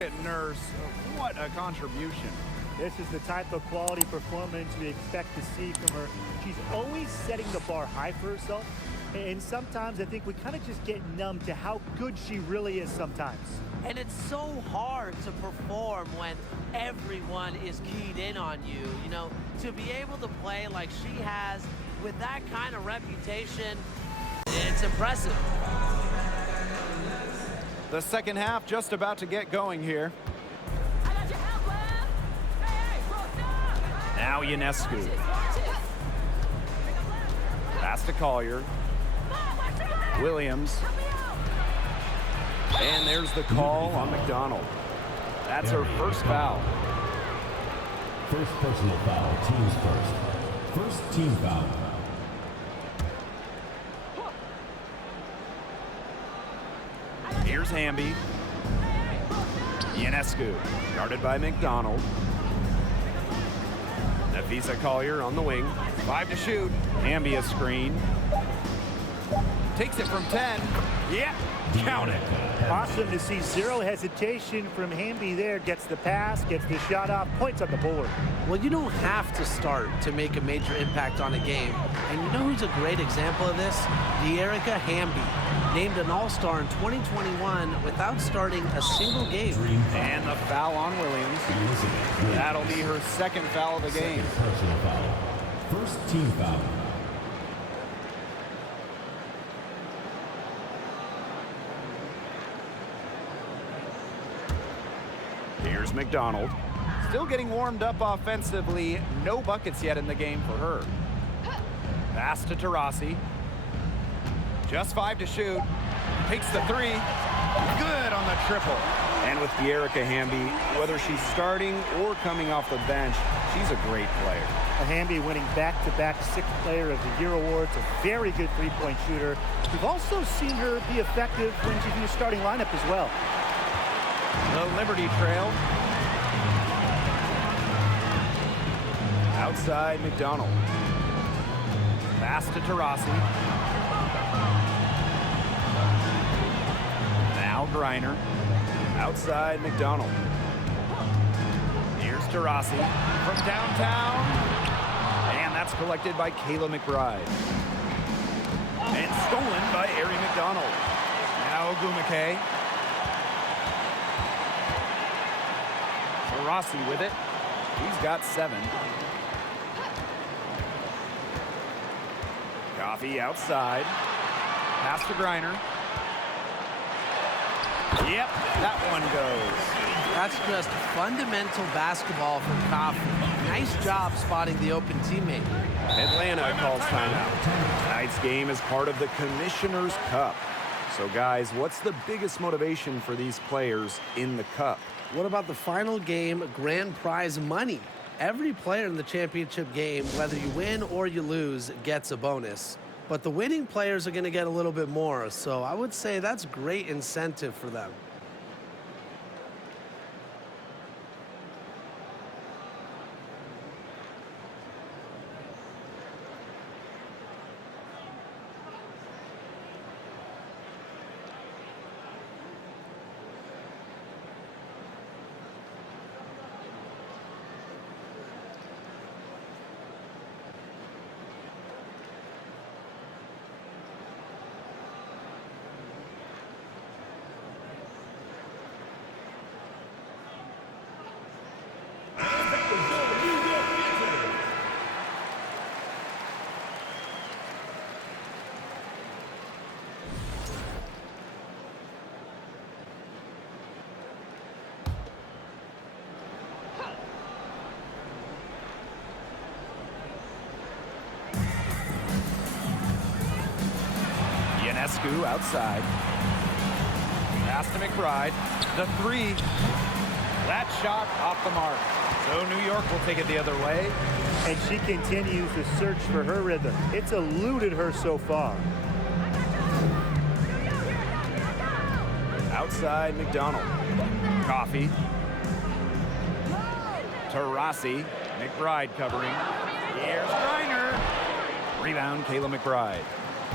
Nurse, what a contribution. This is the type of quality performance we expect to see from her. She's always setting the bar high for herself, and sometimes I think we kind of just get numb to how good she really is sometimes. And it's so hard to perform when everyone is keyed in on you. You know, to be able to play like she has with that kind of reputation, it's impressive. The second half just about to get going here. Now Ionescu. Pass to Collier. Williams. And there's the call on McDonald. That's her first foul. First personal foul, teams first. First team foul. Here's Hamby. Ionescu, guarded by McDonald. Nafisa Collier on the wing. 5 to shoot. Hamby a screen. Takes it from 10. Yeah, count it. Awesome to see zero hesitation from Hamby there. Gets the pass, gets the shot off, points on the board. Well, you don't have to start to make a major impact on a game. And you know who's a great example of this? De'Erica Hamby, named an All-Star in 2021 without starting a single game. And the foul on Williams. That'll be her second foul of the game. Personal foul. First team foul. Here's McDonald. Still getting warmed up offensively. No buckets yet in the game for her. Pass to Taurasi. Just 5 to shoot. Takes the 3. Good on the triple. And with De'Erica Hamby, whether she's starting or coming off the bench, she's a great player. Hamby winning back-to-back 6th Player of the Year awards. A very good three-point shooter. We've also seen her be effective when she's in the starting lineup as well. The Liberty Trail. Outside McDonald. Pass to Taurasi. Now Griner. Outside McDonald. Here's Taurasi from downtown. And that's collected by Kayla McBride. And stolen by Ari McDonald. Now Ogumake. Taurasi with it. He's got 7. Coffee outside. Pass to Griner. Yep, that one goes. That's just fundamental basketball from Coffee. Nice job spotting the open teammate. Atlanta calls timeout. Tonight's game is part of the Commissioner's Cup. So guys, what's the biggest motivation for these players in the Cup? What about the final game grand prize money? Every player in the championship game, whether you win or you lose, gets a bonus. But the winning players are going to get a little bit more, so I would say that's great incentive for them. Ionescu outside. Pass to McBride. The 3. That shot off the mark. So New York will take it the other way. And she continues to search for her rhythm. It's eluded her so far. Outside McDonald. Coffee. Taurasi. McBride covering. Here's Griner. Rebound, Kayla McBride.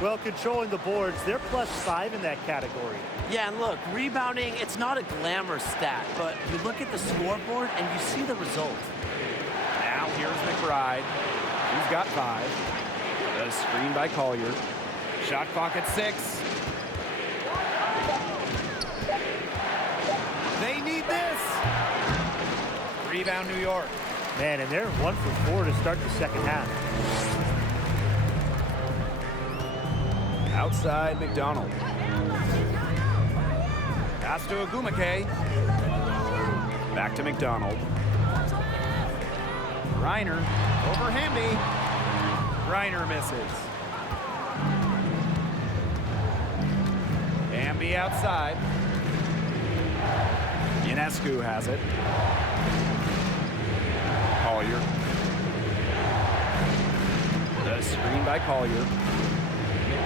Well, controlling the boards, they're +5 in that category. Yeah, and look, rebounding, it's not a glamour stat, but you look at the scoreboard and you see the result. Now here's McBride. He's got 5. The screen by Collier. Shot clock at 6. They need this. Rebound New York. Man, and they're 1 for 4 to start the second half. Outside McDonald. Pass to Agumake. Back to McDonald. Reiner over Hamby. Reiner misses. Hamby outside. Ionescu has it. Collier. The screen by Collier.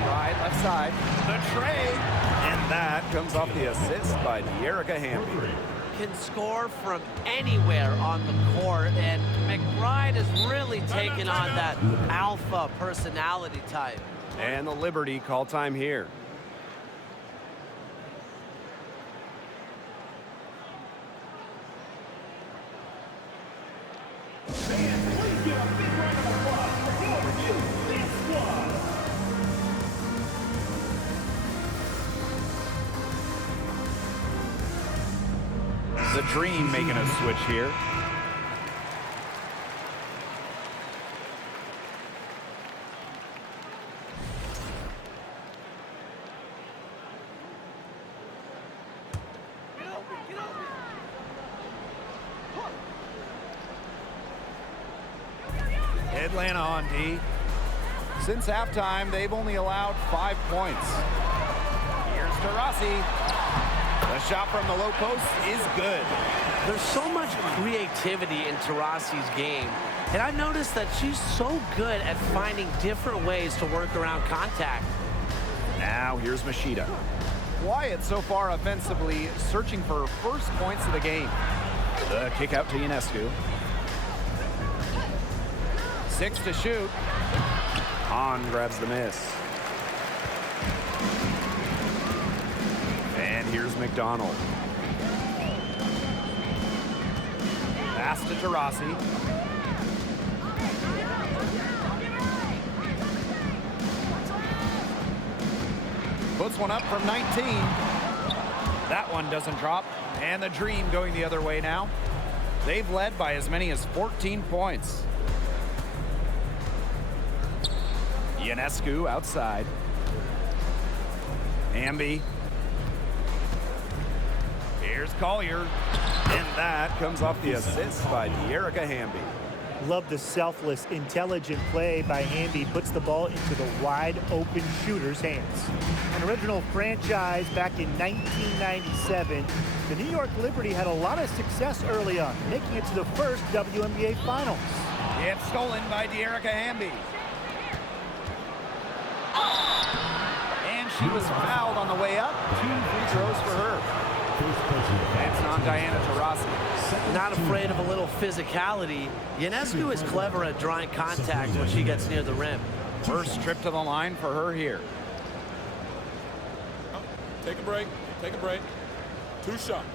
Right, left side. The tray. And that comes off the assist by De'Erica Hamby. Can score from anywhere on the court, and McBride has really taken on that alpha personality type. And the Liberty call time here. The Dream making a switch here. Atlanta on D. Since halftime, they've only allowed 5 points. Here's Taurasi. The shot from the low post is good. There's so much creativity in Taurasi's game, and I've noticed that she's so good at finding different ways to work around contact. Now here's Machida. Quiet so far offensively, searching for first points of the game. The kick out to Ionescu. 6 to shoot. Hahn grabs the miss. And here's McDonald. Pass to Taurasi. Puts one up from 19. That one doesn't drop. And the Dream going the other way now. They've led by as many as 14 points. Ionescu outside. Hamby. Here's Collier. And that comes off the assist by De'Erica Hamby. Love the selfless, intelligent play by Hamby. Puts the ball into the wide-open shooter's hands. An original franchise back in 1997, the New York Liberty had a lot of success early on, making it to the first WNBA Finals. It's stolen by De'Erica Hamby. And she was fouled on the way up. 2 free throws for her. It's on Diana Taurasi. Not afraid of a little physicality. Ionescu is clever at drawing contact when she gets near the rim. First trip to the line for her here. Take a break. Take a break. 2 shots.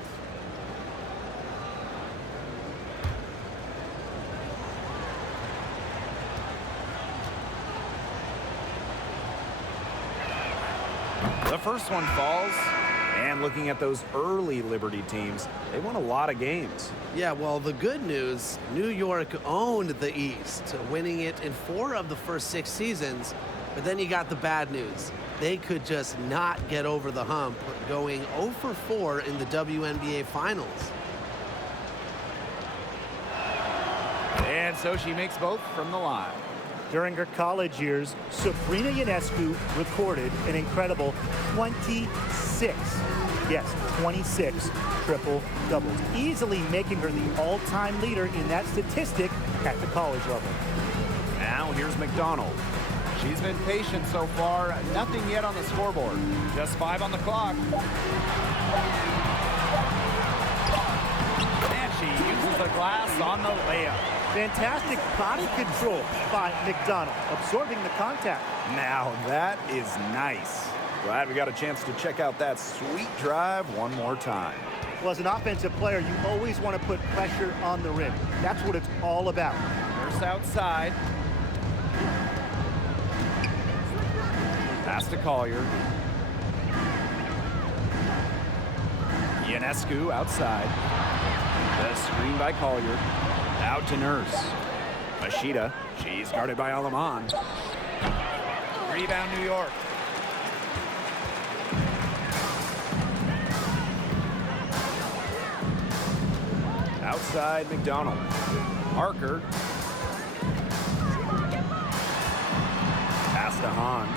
The first one falls. And looking at those early Liberty teams, they won a lot of games. Yeah, well, the good news, New York owned the East, winning it in 4 of the first 6 seasons. But then you got the bad news. They could just not get over the hump, going 0 for 4 in the WNBA Finals. And so she makes both from the line. During her college years, Sabrina Ionescu recorded an incredible 26. Yes, 26 triple-doubles, easily making her the all-time leader in that statistic at the college level. Now here's McDonald. She's been patient so far. Nothing yet on the scoreboard. Just 5 on the clock. And she uses the glass on the layup. Fantastic body control by McDonald, absorbing the contact. Now that is nice. Glad we got a chance to check out that sweet drive one more time. Well, as an offensive player, you always want to put pressure on the rim. That's what it's all about. First outside. Pass to Collier. Ionescu outside. The screen by Collier. Out to Nurse. Machida. She's guarded by Alaman. Rebound New York. Outside McDonald. Parker. Pass to Hahn.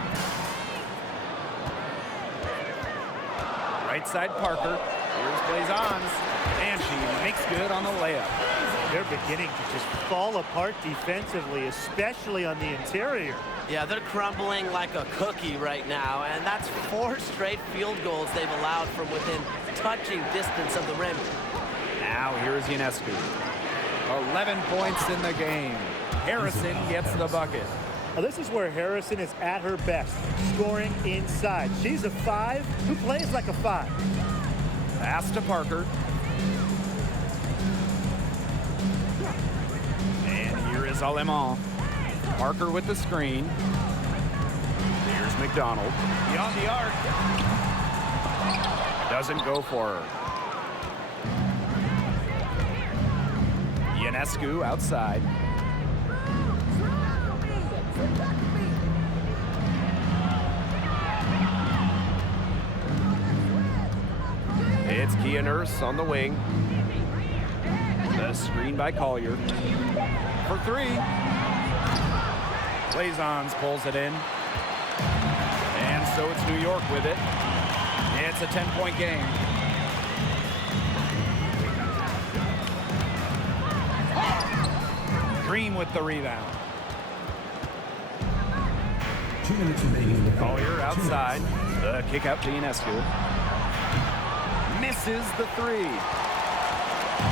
Right side Parker. Here's Blazons. And she makes good on the layup. They're beginning to just fall apart defensively, especially on the interior. Yeah, they're crumbling like a cookie right now, and that's 4 straight field goals they've allowed from within touching distance of the rim. Now here's Ionescu. 11 points in the game. Harrison gets the bucket. Now, this is where Harrison is at her best, scoring inside. She's a 5 who plays like a 5. Pass to Parker. And here is Alemán. Parker with the screen. Here's McDonald. Beyond the arc. Doesn't go for her. Ionescu outside. It's Kia Nurse on the wing. The screen by Collier. For 3. Blazons pulls it in. And so it's New York with it. It's a 10-point game. Green with the rebound. 2 minutes remaining in the quarter. Collier outside. The kick out to Ionescu. Misses the 3.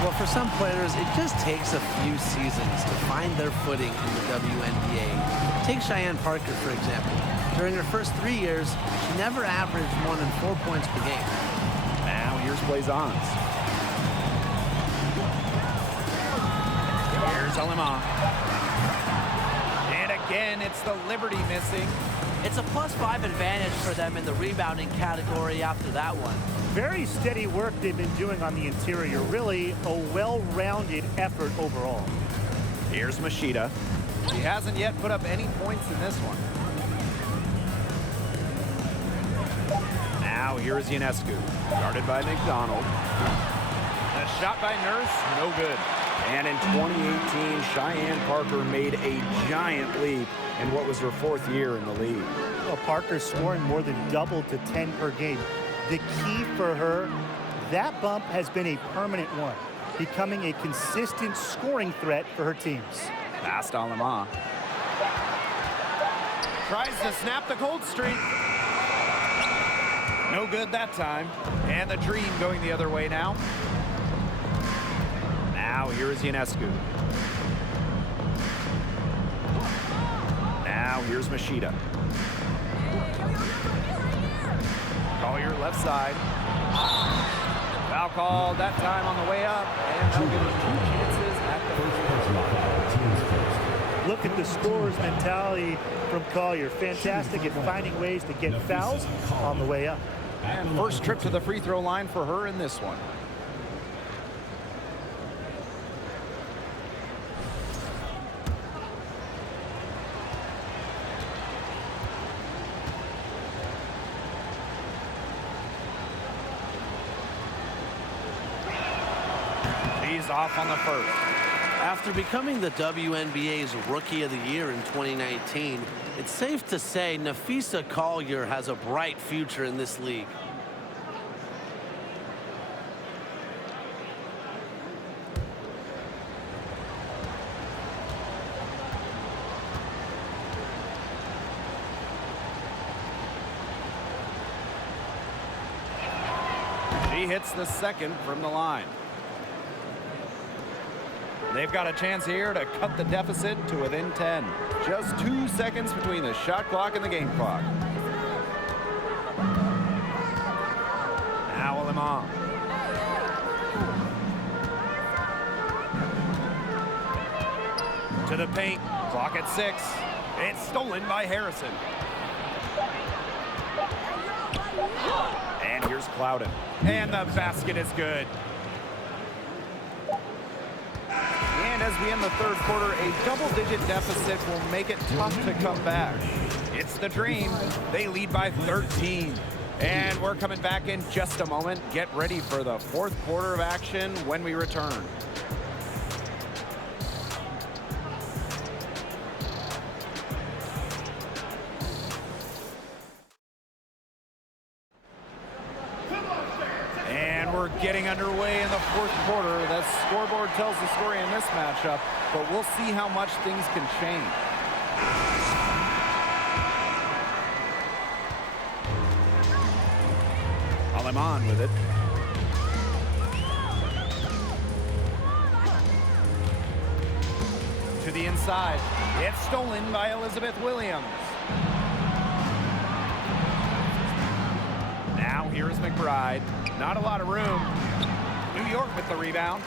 Well, for some players, it just takes a few seasons to find their footing in the WNBA. Take Cheyenne Parker, for example. During her first 3 years, she never averaged more than 4 points per game. Now here's Blazons. Here's Alemán. And again, it's the Liberty missing. It's a +5 advantage for them in the rebounding category after that one. Very steady work they've been doing on the interior. Really a well-rounded effort overall. Here's Machida. She hasn't yet put up any points in this one. Now here's Ionescu. Guarded by McDonald. A shot by Nurse, no good. And in 2018, Cheyenne Parker made a giant leap in what was her 4th year in the league. Well, Parker's scoring more than double to 10 per game. The key for her, that bump has been a permanent one, becoming a consistent scoring threat for her teams. Past Alemán. Tries to snap the cold streak. No good that time. And the Dream going the other way now. Now here is Ionescu. Now here's Machida. Collier left side. Foul called that time on the way up. And they'll give us 2 chances at the Look at the scorer's mentality from Collier. Fantastic at finding ways to get fouls on the way up. And first trip to the free throw line for her in this one. She's off on the first. After becoming the WNBA's Rookie of the Year in 2019, it's safe to say Napheesa Collier has a bright future in this league. She hits the second from the line. They've got a chance here to cut the deficit to within 10. Just 2 seconds between the shot clock and the game clock. Now Lemon. To the paint. Clock at 6. It's stolen by Harrison. And here's Clouden. And the basket is good. And as we end the third quarter, a double-digit deficit will make it tough to come back. It's the Dream. They lead by 13. And we're coming back in just a moment. Get ready for the fourth quarter of action when we return. We're getting underway in the fourth quarter. The scoreboard tells the story in this matchup, but we'll see how much things can change. Aleman with it. To the inside. It's stolen by Elizabeth Williams. Now here's McBride. Not a lot of room. New York with the rebound.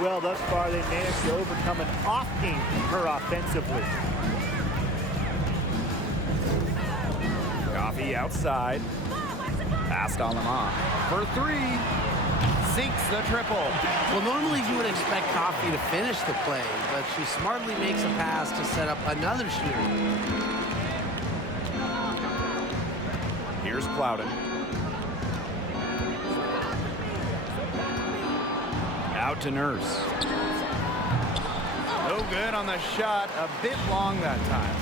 Well, thus far they managed to overcome an off game from her offensively. Coffee outside. Passed on Lemon. For 3. Sinks the triple. Well, normally you would expect Coffee to finish the play, but she smartly makes a pass to set up another shooter. Here's Clouden. Out to Nurse. No good on the shot. A bit long that time.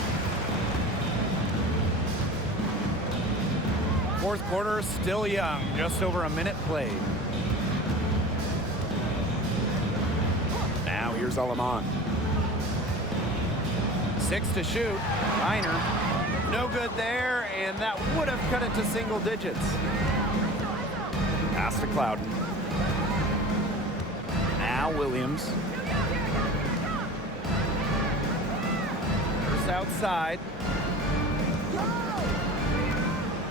Fourth quarter still young. Just over a minute played. Now here's Aleman. 6 to shoot. Reiner. No good there, and that would have cut it to single digits. Pass to Clouden. Now Williams. First outside.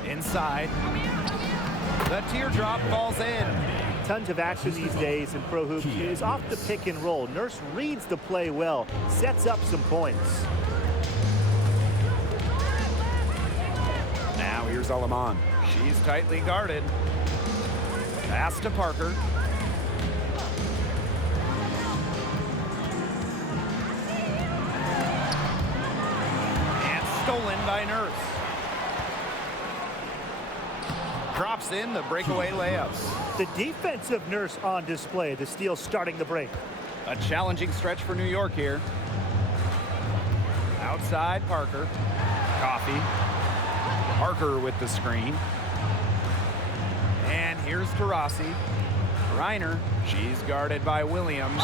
Inside. The teardrop falls in. Tons of action these days in pro hoops. It is off the pick and roll. Nurse reads the play well, sets up some points. Now here's Aleman. She's tightly guarded. Pass to Parker. Stolen by Nurse. Drops in the breakaway layups. The defensive Nurse on display. The steal starting the break. A challenging stretch for New York here. Outside Parker. Coffee. Parker with the screen. And here's Taurasi. Reiner. She's guarded by Williams.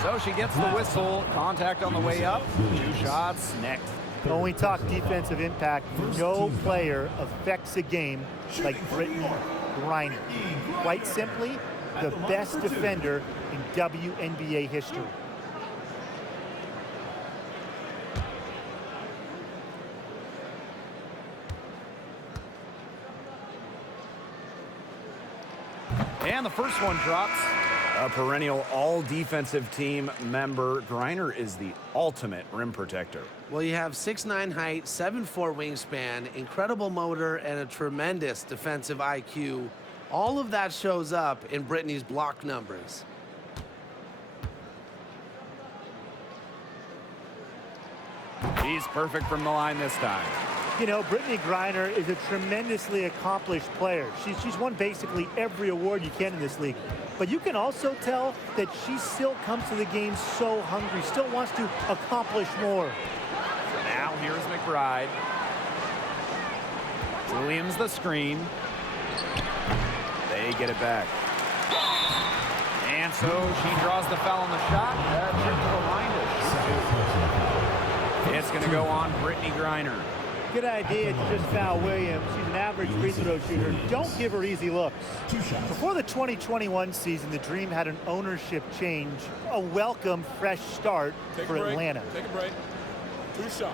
So she gets the whistle. Contact on the way up. 2 shots next. When we talk defensive impact, no player affects a game like Brittany Griner. Quite simply, the best defender in WNBA history. And the first one drops. A perennial all-defensive team member, Griner is the ultimate rim protector. Well, you have 6'9" height, 7'4" wingspan, incredible motor, and a tremendous defensive IQ. All of that shows up in Brittany's block numbers. He's perfect from the line this time. You know, Brittany Griner is a tremendously accomplished player. She's won basically every award you can in this league. But you can also tell that she still comes to the game so hungry, still wants to accomplish more. Now here's McBride. Williams the screen. They get it back. And so she draws the foul on the shot. Trip to the line to shoot. It's going to go on Brittany Griner. Good idea to just foul Williams. She's an average free throw shooter. Don't give her easy looks. Before the 2021 season, the Dream had an ownership change, a welcome fresh start for Atlanta. Take a break. 2 shots.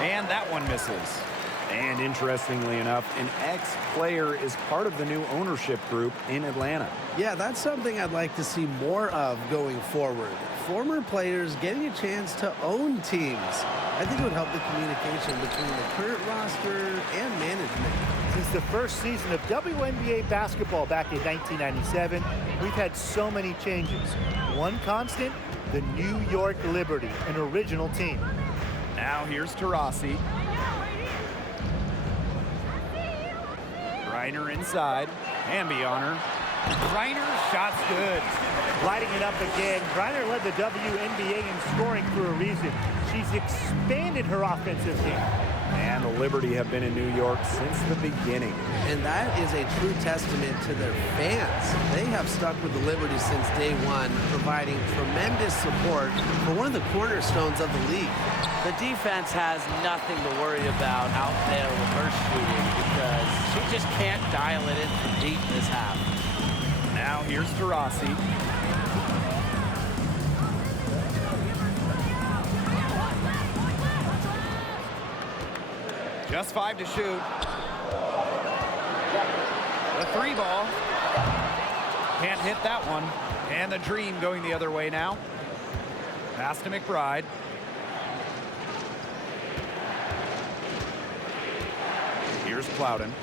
And that one misses. And interestingly enough, an ex-player is part of the new ownership group in Atlanta. Yeah, that's something I'd like to see more of going forward. Former players getting a chance to own teams. I think it would help the communication between the current roster and management. Since the first season of WNBA basketball back in 1997, we've had so many changes. One constant, the New York Liberty, an original team. Now here's Taurasi. Griner inside. Hamby on her. Griner, shot's good. Lighting it up again. Griner led the WNBA in scoring for a reason. She's expanded her offensive game. And the Liberty have been in New York since the beginning. And that is a true testament to their fans. They have stuck with the Liberty since day one, providing tremendous support for one of the cornerstones of the league. The defense has nothing to worry about out there with her shooting because she just can't dial it in from deep this half. Now here's Taurasi. Just 5 to shoot. The 3 ball. Can't hit that one. And the Dream going the other way now. Pass to McBride. Here's Plowden.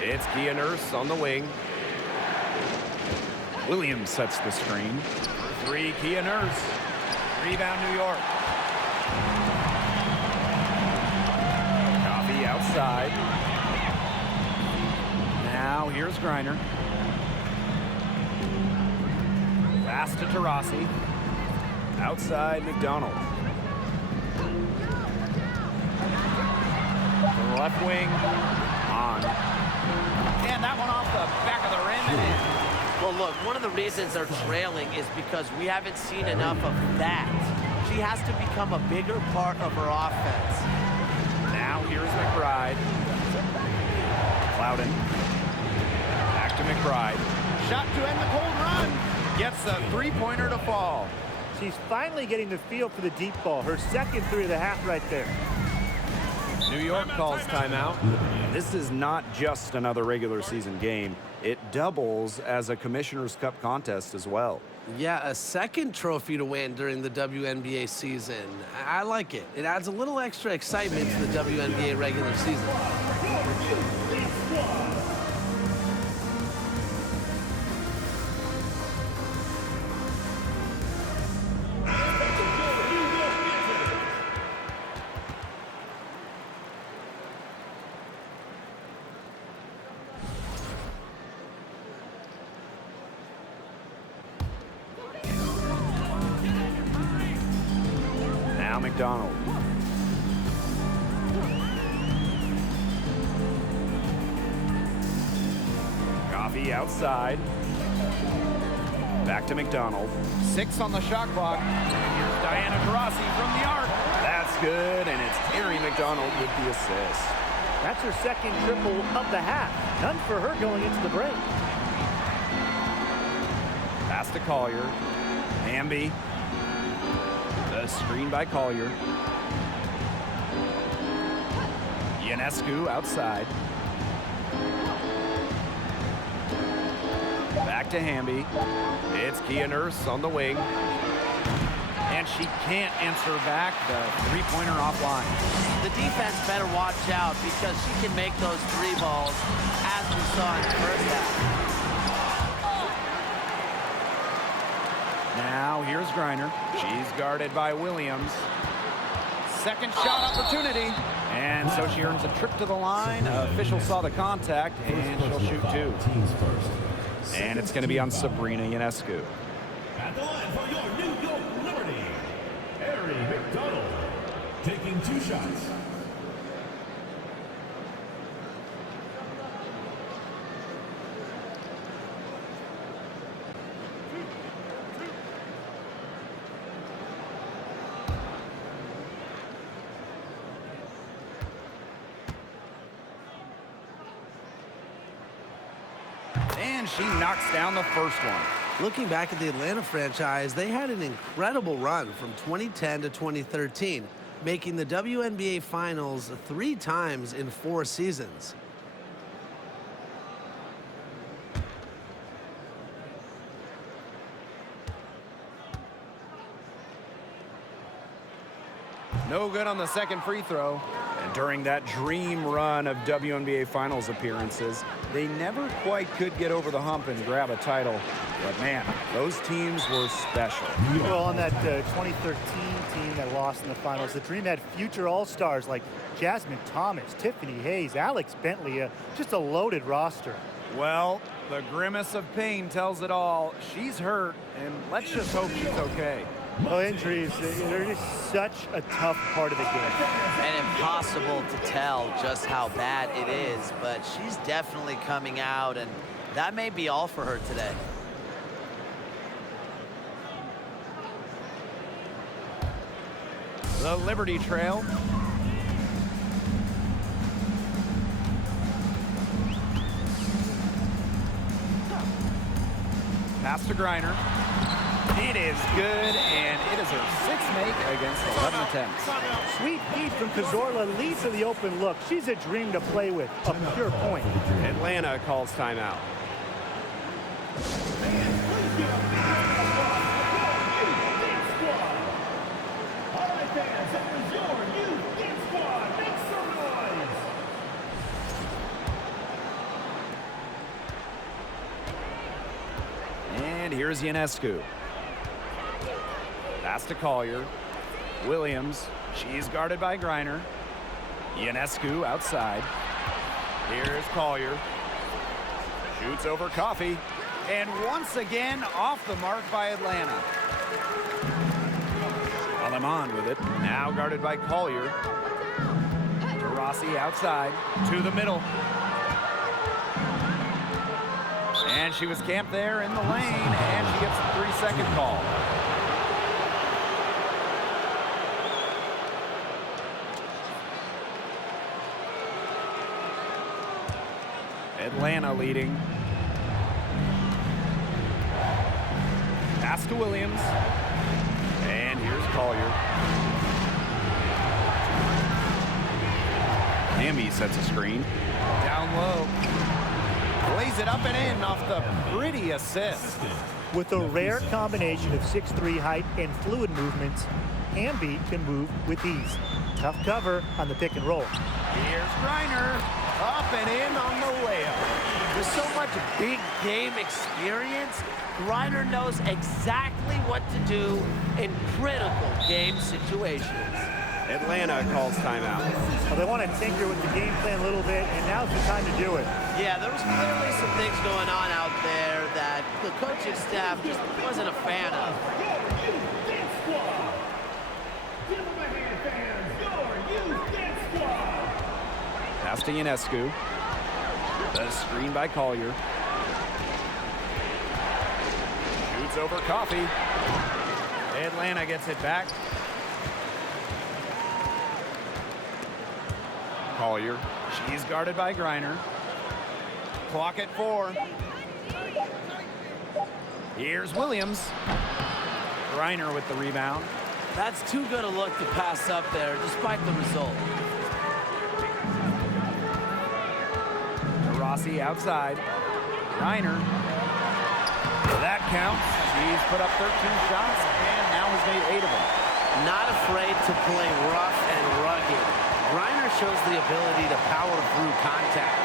It's Kia Nurse on the wing. Williams sets the screen. 3, Kia Nurse. Rebound, New York. Coffee outside. Now here's Griner. Pass to Taurasi. Outside, McDonald. The left wing on. And that one off the back of the rim and in. Well, look, one of the reasons they're trailing is because we haven't seen enough of that. She has to become a bigger part of her offense. Now here's McBride. Plowden. Back to McBride. Shot to end the cold run. Gets a 3-pointer to fall. She's finally getting the feel for the deep ball. Her second 3 of the half right there. New York calls timeout. This is not just another regular season game. It doubles as a Commissioner's Cup contest as well. Yeah, a second trophy to win during the WNBA season. I like it. It adds a little extra excitement to the WNBA regular season. Now McDonald. Coffee outside. Back to McDonald. 6 on the shot clock. Here's Diana Taurasi from the arc. That's good, and it's Terry McDonald with the assist. That's her second triple of the half. None for her going into the break. Pass to Collier. Hamby. The screen by Collier. Ionescu outside. Back to Hamby. It's Kia Nurse on the wing. And she can't answer back the 3-pointer offline. The defense better watch out because she can make those 3 balls as we saw in the first half. Now here's Griner. She's guarded by Williams. Second shot opportunity. And so she earns a trip to the line. Official saw the contact, and she'll shoot 2. Teams first. And it's going to be on Sabrina Ionescu. At the line for your New York Liberty, Harry McDonald, taking 2 shots. And she knocks down the first one. Looking back at the Atlanta franchise, they had an incredible run from 2010 to 2013, making the WNBA Finals 3 times in 4 seasons. No good on the second free throw. And during that dream run of WNBA Finals appearances, they never quite could get over the hump and grab a title. But man, those teams were special. Well, on that 2013 team that lost in the finals, the Dream had future All-Stars like Jasmine Thomas, Tiffany Hayes, Alex Bentley, just a loaded roster. Well, the grimace of pain tells it all. She's hurt, and let's just hope she's okay. Oh, injuries, they're just such a tough part of the game. And impossible to tell just how bad it is, but she's definitely coming out, and that may be all for her today. The Liberty Trail. Pass to Griner. It is good, and it is her 6th make against 11 attempts. Sweet feed from Cazorla leads to the open look. She's a dream to play with, a pure point. Atlanta calls timeout. And here's Ionescu. Pass to Collier. Williams. She's guarded by Griner. Ionescu outside. Here's Collier. Shoots over Coffey. And once again, off the mark by Atlanta. Aleman with it. Now guarded by Collier. Rossi outside. To the middle. And she was camped there in the lane, and she gets the 3-second call. Atlanta leading. Pass to Williams. And here's Collier. Hamby sets a screen. Down low. Lays it up and in off the pretty assist. With a rare combination of 6'3" height and fluid movements, Hamby can move with ease. Tough cover on the pick and roll. Here's Griner. Up and in on the layup. With so much big game experience, Griner knows exactly what to do in critical game situations. Atlanta calls timeout. Well, they want to tinker with the game plan a little bit, and now's the time to do it. Yeah, there was clearly some things going on out there that the coaching staff just wasn't a fan of. Pass to Ionescu. The screen by Collier. Shoots over Coffey. Atlanta gets it back. Collier. She's guarded by Griner. Clock at 4. Here's Williams. Griner with the rebound. That's too good a look to pass up there, despite the result. Rossi outside. Griner. That counts. She's put up 13 shots and now has made 8 of them. Not afraid to play rough and rugged. Griner shows the ability to power through contact.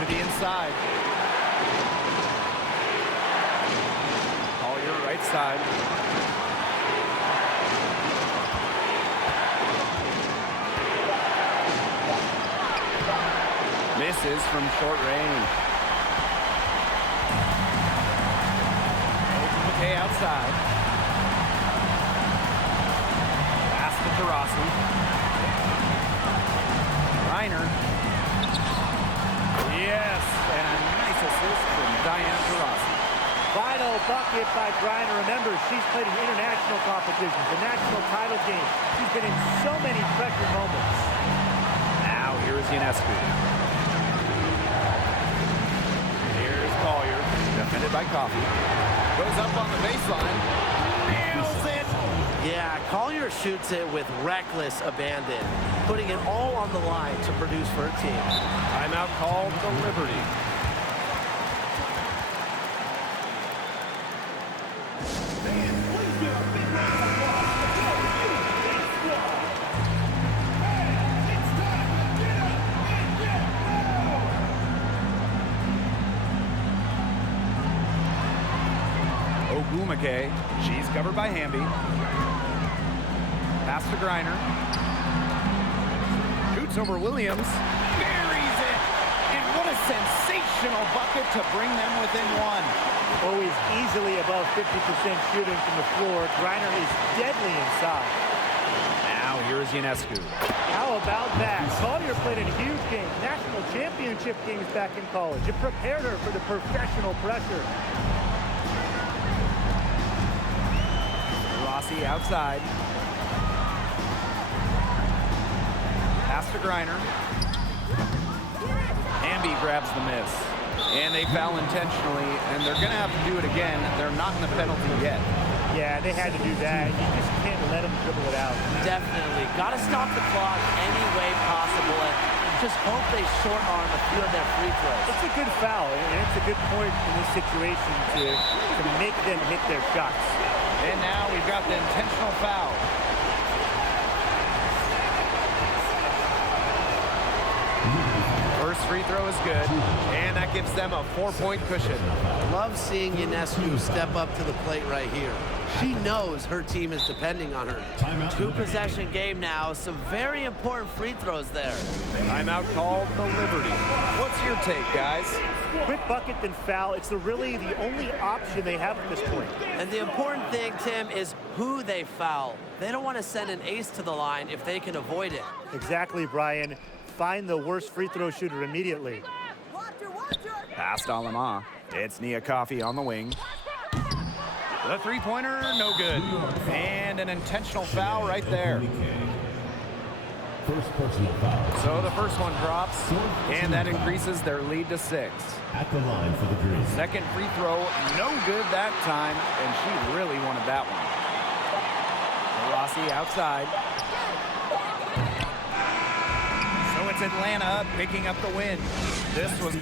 To the inside. Collier right side. Misses from short range. Open McKay outside. Pass to Rossi. Griner. Yes, and a nice assist from Diana Taurasi. Vital bucket by Griner. Remember, she's played in international competitions, the national title game. She's been in so many pressure moments. Now here's Ionescu. defended by Coffee. Goes up on the baseline. Nails it. Yeah, Collier shoots it with reckless abandon, putting it all on the line to produce for her team. Timeout called the Liberty. Ogumake, she's covered by Hamby. Pass to Griner. Shoots over Williams. Buries it. And what a sensational bucket to bring them within one. Always easily above 50% shooting from the floor. Griner is deadly inside. Now here's Ionescu. How about that? Collier played in huge games, national championship games back in college. It prepared her for the professional pressure. Rossi outside. Pass to Griner. Hamby grabs the miss. And they foul intentionally, and they're going to have to do it again. They're not in the penalty yet. Yeah, they had to do that. You just can't let them dribble it out. Definitely. Got to stop the clock any way possible and just hope they short arm a few of their free throws. It's a good foul, and it's a good point in this situation to make them hit their shots. And now we've got the intentional foul. First free throw is good, and that gives them a 4-point cushion. Love seeing Ionescu step up to the plate right here. She knows her team is depending on her. Two-possession game now. Some very important free throws there. Timeout called the Liberty. What's your take, guys? Quick bucket then foul. It's really the only option they have at this point. And the important thing, Tim, is who they foul. They don't want to send an ace to the line if they can avoid it. Exactly, Brian. Find the worst free throw shooter immediately. Past Alama. It's Nia Coffey on the wing. The three-pointer, no good. And an intentional foul right there. First personal foul. So the first one drops, and that increases their lead to 6. At the line for the Grizzlies. Second free throw, no good that time, and she really wanted that one. Rossi outside. So it's Atlanta picking up the win. This was